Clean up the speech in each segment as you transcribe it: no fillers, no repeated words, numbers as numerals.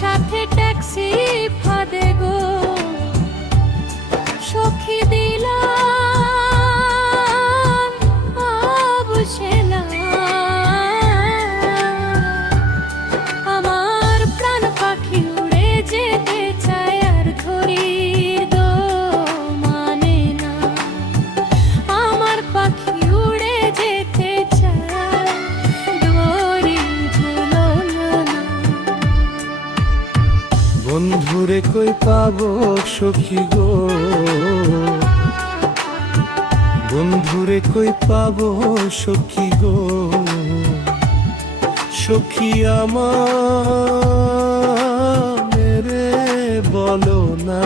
সাথে ট্যাক্সি ফাঁদে গো সখী দিলাম বুঝে না আমার প্রাণ পাখি উড়ে যেতে চায় আর ঘড়ির দো মানে না আমার পাখি উড়ে যেতে চায় দড়ি ঝুলো না। বন্ধুরে কই পাবো সখী গো, বন্ধুরে কই পাবো সখী গো, সখী আমার মেরে বলো না।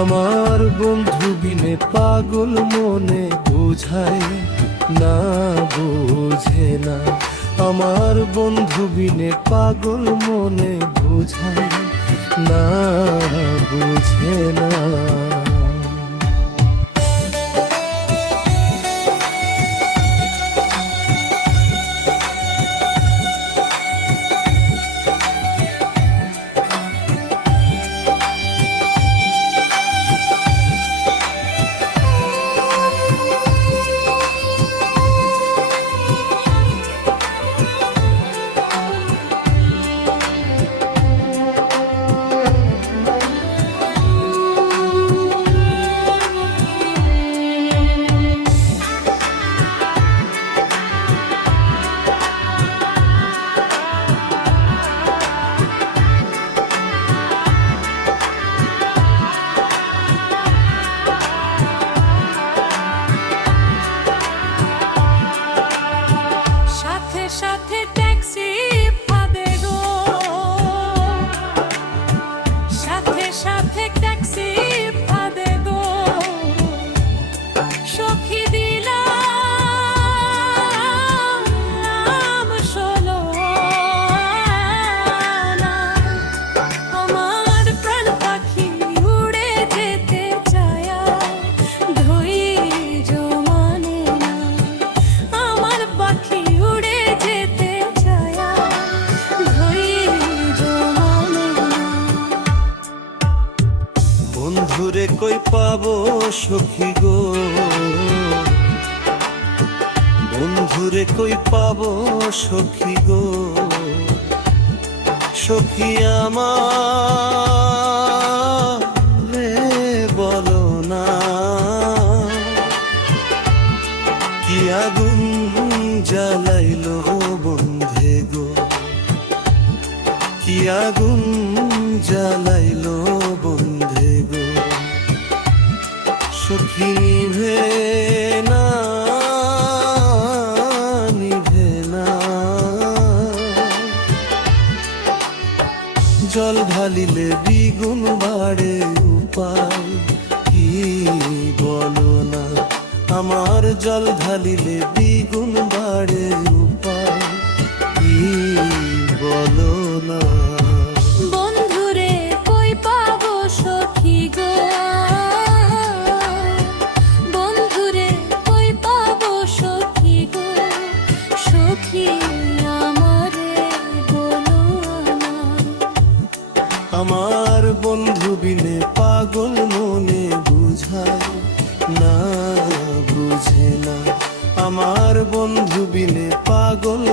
আমার বন্ধু বিনে পাগল মনে বুঝায় না বুঝে না, আমার বন্ধু বিনে পাগল মনে বুঝায় না বুঝে না। সাথে ট্যাক্সি ফাঁদে গো সাথে সাথে ট্যাক্সি ফাঁদে গো সখী দিলাম ষোলো আনা আমার প্রাণ পাখি উড়ে যেতে চায় ধৈর্য মানে না আমার পাখি উড়ে যেতে চায় ধৈর্য মানে না। বন্ধুরে কই পাবো সখী গো, বন্ধুরে কই পাবো সখী গো, সখী আমার রে বলো না। কি আগুন জ্বালাইলো বন্ধে গো, কি আগুন জ্বালাইলো বন্ধে গো, সখী নিভে না নিভে না। জল ঢালিলে দ্বিগুণ বাড়ে উপায় কি বলো না, আমার জল ঢালিলে দ্বিগুণ বাড়ে উপায় কি বলো না। বন্ধুরে কই পাবো সখী গো, বন্ধুরে কই পাবো সখী গো, সখী আমারে বলো না। আমার বন্ধু বিনে পাগল মনে বুঝায় না বুঝে না, আমার বন্ধু বিনে পাগল